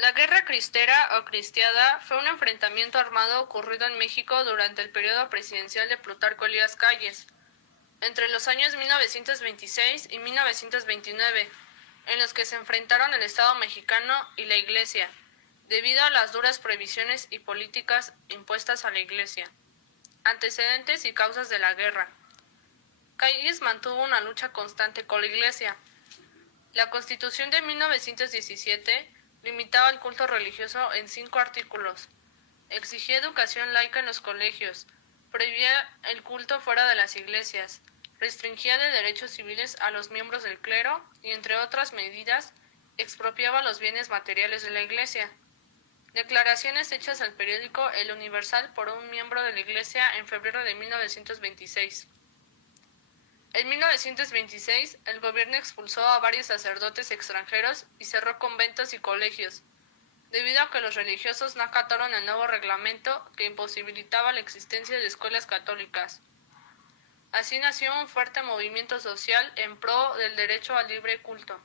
La Guerra Cristera o Cristiada fue un enfrentamiento armado ocurrido en México durante el periodo presidencial de Plutarco Elías Calles, entre los años 1926 y 1929, en los que se enfrentaron el Estado mexicano y la Iglesia, debido a las duras prohibiciones y políticas impuestas a la Iglesia. Antecedentes y causas de la guerra. Calles mantuvo una lucha constante con la Iglesia. La Constitución de 1917 limitaba el culto religioso en 5 artículos. Exigía educación laica en los colegios, prohibía el culto fuera de las iglesias, restringía de derechos civiles a los miembros del clero y, entre otras medidas, expropiaba los bienes materiales de la Iglesia. Declaraciones hechas al periódico El Universal por un miembro de la Iglesia en febrero de 1926. En 1926, el gobierno expulsó a varios sacerdotes extranjeros y cerró conventos y colegios, debido a que los religiosos no acataron el nuevo reglamento que imposibilitaba la existencia de escuelas católicas. Así nació un fuerte movimiento social en pro del derecho al libre culto.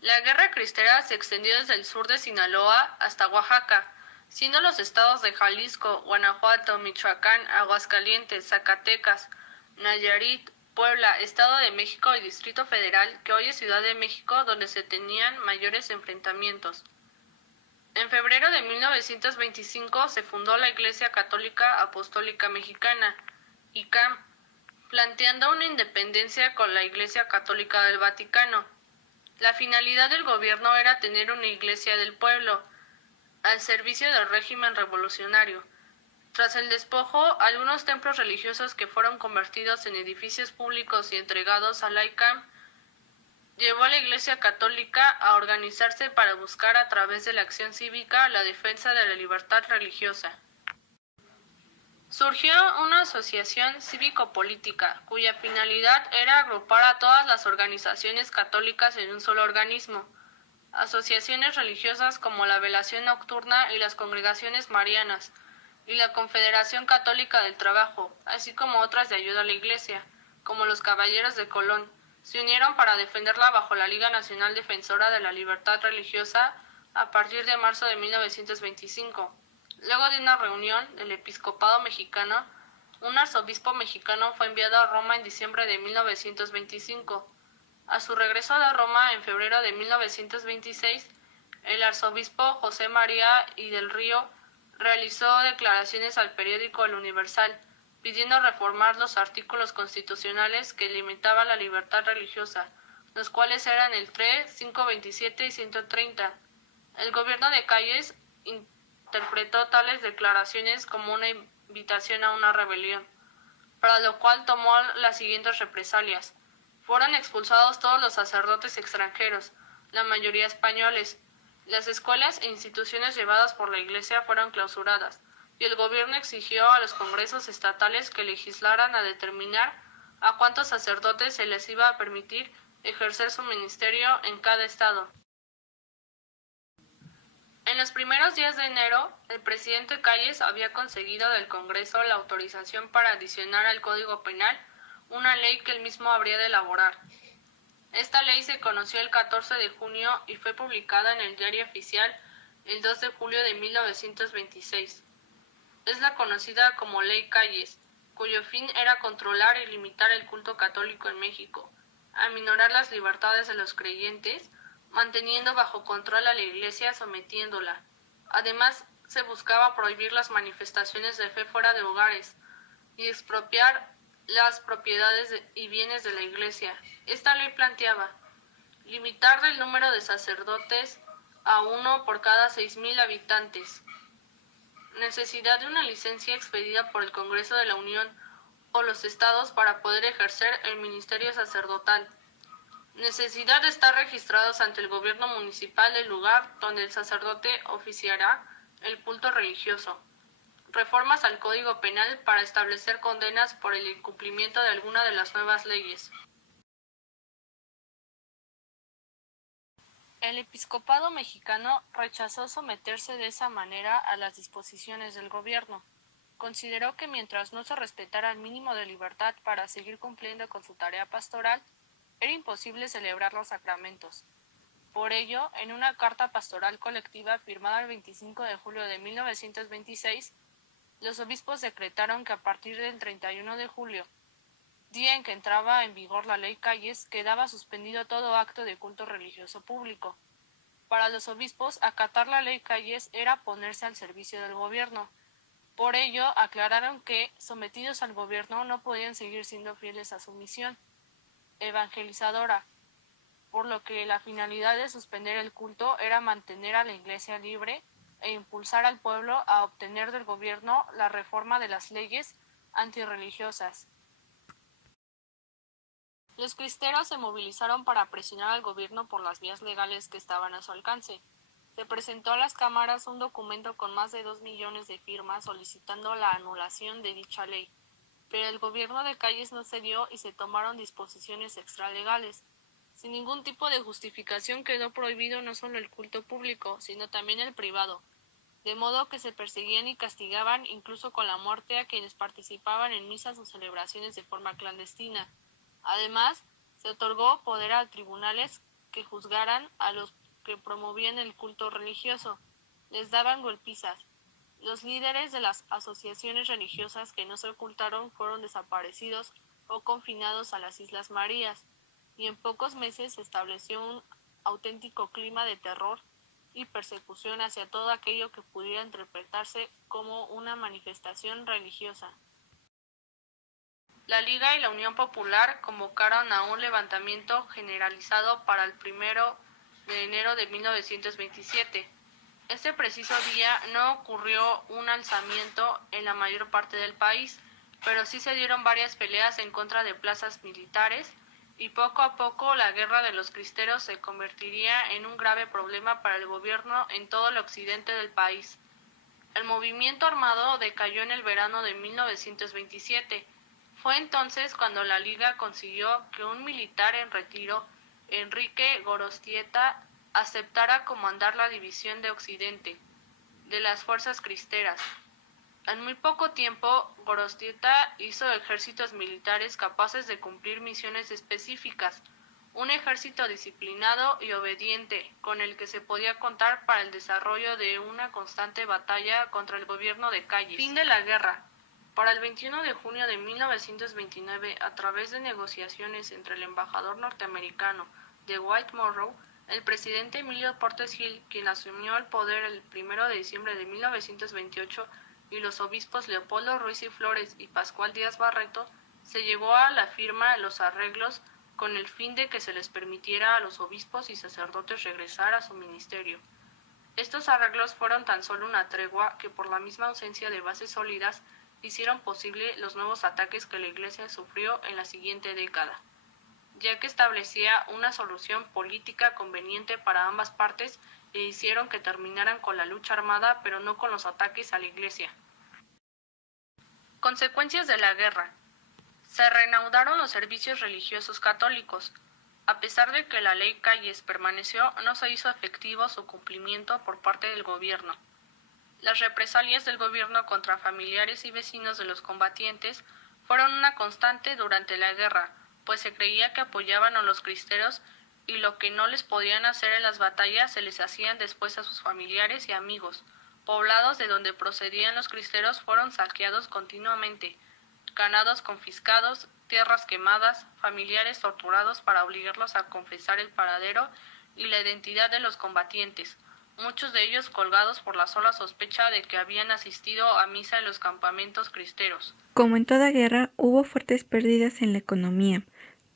La Guerra Cristera se extendió desde el sur de Sinaloa hasta Oaxaca, siendo los estados de Jalisco, Guanajuato, Michoacán, Aguascalientes, Zacatecas, Nayarit, Puebla, Estado de México y Distrito Federal, que hoy es Ciudad de México, donde se tenían mayores enfrentamientos. En febrero de 1925 se fundó la Iglesia Católica Apostólica Mexicana, ICAM, planteando una independencia con la Iglesia Católica del Vaticano. La finalidad del gobierno era tener una iglesia del pueblo, al servicio del régimen revolucionario. Tras el despojo, algunos templos religiosos que fueron convertidos en edificios públicos y entregados a la ICAM, llevó a la Iglesia Católica a organizarse para buscar a través de la acción cívica la defensa de la libertad religiosa. Surgió una asociación cívico-política, cuya finalidad era agrupar a todas las organizaciones católicas en un solo organismo. Asociaciones religiosas como la Velación Nocturna y las Congregaciones Marianas, y la Confederación Católica del Trabajo, así como otras de ayuda a la Iglesia, como los Caballeros de Colón, se unieron para defenderla bajo la Liga Nacional Defensora de la Libertad Religiosa a partir de marzo de 1925. Luego de una reunión del episcopado mexicano, un arzobispo mexicano fue enviado a Roma en diciembre de 1925. A su regreso de Roma en febrero de 1926, el arzobispo José María y del Río realizó declaraciones al periódico El Universal, pidiendo reformar los artículos constitucionales que limitaban la libertad religiosa, los cuales eran el 3, 527 y 130. El gobierno de Calles interpretó tales declaraciones como una invitación a una rebelión, para lo cual tomó las siguientes represalias. Fueron expulsados todos los sacerdotes extranjeros, la mayoría españoles. Las escuelas e instituciones llevadas por la Iglesia fueron clausuradas, y el gobierno exigió a los congresos estatales que legislaran a determinar a cuántos sacerdotes se les iba a permitir ejercer su ministerio en cada estado. En los primeros días de enero, el presidente Calles había conseguido del Congreso la autorización para adicionar al Código Penal una ley que él mismo habría de elaborar. Esta ley se conoció el 14 de junio y fue publicada en el Diario Oficial el 2 de julio de 1926. Es la conocida como Ley Calles, cuyo fin era controlar y limitar el culto católico en México, aminorar las libertades de los creyentes, manteniendo bajo control a la Iglesia, sometiéndola. Además, se buscaba prohibir las manifestaciones de fe fuera de hogares y expropiar las propiedades y bienes de la Iglesia. Esta ley planteaba limitar el número de sacerdotes a 1 por cada 6,000 habitantes, necesidad de una licencia expedida por el Congreso de la Unión o los estados para poder ejercer el ministerio sacerdotal, necesidad de estar registrados ante el gobierno municipal del lugar donde el sacerdote oficiará el culto religioso, reformas al Código Penal para establecer condenas por el incumplimiento de alguna de las nuevas leyes. El episcopado mexicano rechazó someterse de esa manera a las disposiciones del gobierno. Consideró que mientras no se respetara el mínimo de libertad para seguir cumpliendo con su tarea pastoral, era imposible celebrar los sacramentos. Por ello, en una carta pastoral colectiva firmada el 25 de julio de 1926, los obispos decretaron que a partir del 31 de julio, día en que entraba en vigor la ley Calles, quedaba suspendido todo acto de culto religioso público. Para los obispos, acatar la ley Calles era ponerse al servicio del gobierno. Por ello, aclararon que, sometidos al gobierno, no podían seguir siendo fieles a su misión evangelizadora, por lo que la finalidad de suspender el culto era mantener a la Iglesia libre e impulsar al pueblo a obtener del gobierno la reforma de las leyes antirreligiosas. Los cristeros se movilizaron para presionar al gobierno por las vías legales que estaban a su alcance. Se presentó a las cámaras un documento con más de 2 millones de firmas solicitando la anulación de dicha ley, pero el gobierno de Calles no cedió y se tomaron disposiciones extralegales. Sin ningún tipo de justificación quedó prohibido no solo el culto público, sino también el privado, de modo que se perseguían y castigaban incluso con la muerte a quienes participaban en misas o celebraciones de forma clandestina. Además, se otorgó poder a tribunales que juzgaran a los que promovían el culto religioso. Les daban golpizas. Los líderes de las asociaciones religiosas que no se ocultaron fueron desaparecidos o confinados a las Islas Marías, y en pocos meses se estableció un auténtico clima de terror y persecución hacia todo aquello que pudiera interpretarse como una manifestación religiosa. La Liga y la Unión Popular convocaron a un levantamiento generalizado para el 1 de enero de 1927. Este preciso día no ocurrió un alzamiento en la mayor parte del país, pero sí se dieron varias peleas en contra de plazas militares, y poco a poco la guerra de los cristeros se convertiría en un grave problema para el gobierno en todo el occidente del país. El movimiento armado decayó en el verano de 1927. Fue entonces cuando la Liga consiguió que un militar en retiro, Enrique Gorostieta, aceptara comandar la división de Occidente de las fuerzas cristeras. En muy poco tiempo, Gorostieta hizo ejércitos militares capaces de cumplir misiones específicas, un ejército disciplinado y obediente, con el que se podía contar para el desarrollo de una constante batalla contra el gobierno de Calles. Fin de la guerra. Para el 21 de junio de 1929, a través de negociaciones entre el embajador norteamericano Dwight Morrow, el presidente Emilio Portes Gil, quien asumió el poder el 1 de diciembre de 1928, y los obispos Leopoldo Ruiz y Flores y Pascual Díaz Barreto, se llegó a la firma de los arreglos con el fin de que se les permitiera a los obispos y sacerdotes regresar a su ministerio. Estos arreglos fueron tan solo una tregua que, por la misma ausencia de bases sólidas, hicieron posible los nuevos ataques que la Iglesia sufrió en la siguiente década, ya que establecía una solución política conveniente para ambas partes e hicieron que terminaran con la lucha armada, pero no con los ataques a la Iglesia. Consecuencias de la guerra. Se reanudaron los servicios religiosos católicos. A pesar de que la ley Calles permaneció, no se hizo efectivo su cumplimiento por parte del gobierno. Las represalias del gobierno contra familiares y vecinos de los combatientes fueron una constante durante la guerra, pues se creía que apoyaban a los cristeros y lo que no les podían hacer en las batallas se les hacían después a sus familiares y amigos. Poblados de donde procedían los cristeros fueron saqueados continuamente, ganados confiscados, tierras quemadas, familiares torturados para obligarlos a confesar el paradero y la identidad de los combatientes, muchos de ellos colgados por la sola sospecha de que habían asistido a misa en los campamentos cristeros. Como en toda guerra, hubo fuertes pérdidas en la economía.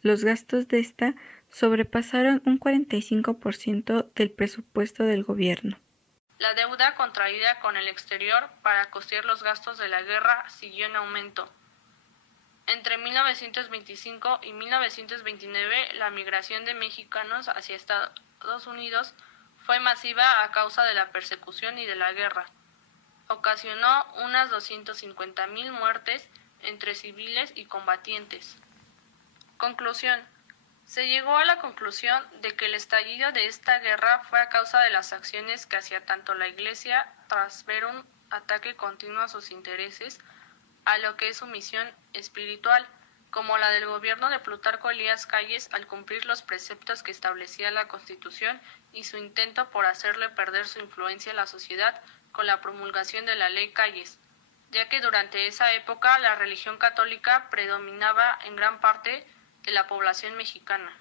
Los gastos de esta sobrepasaron un 45% del presupuesto del gobierno. La deuda contraída con el exterior para costear los gastos de la guerra siguió en aumento. Entre 1925 y 1929, la migración de mexicanos hacia Estados Unidos fue masiva a causa de la persecución y de la guerra. Ocasionó unas 250,000 muertes entre civiles y combatientes. Conclusión. Se llegó a la conclusión de que el estallido de esta guerra fue a causa de las acciones que hacía tanto la Iglesia tras ver un ataque continuo a sus intereses, a lo que es su misión espiritual, como la del gobierno de Plutarco Elías Calles al cumplir los preceptos que establecía la Constitución y su intento por hacerle perder su influencia en la sociedad con la promulgación de la Ley Calles, ya que durante esa época la religión católica predominaba en gran parte de la población mexicana.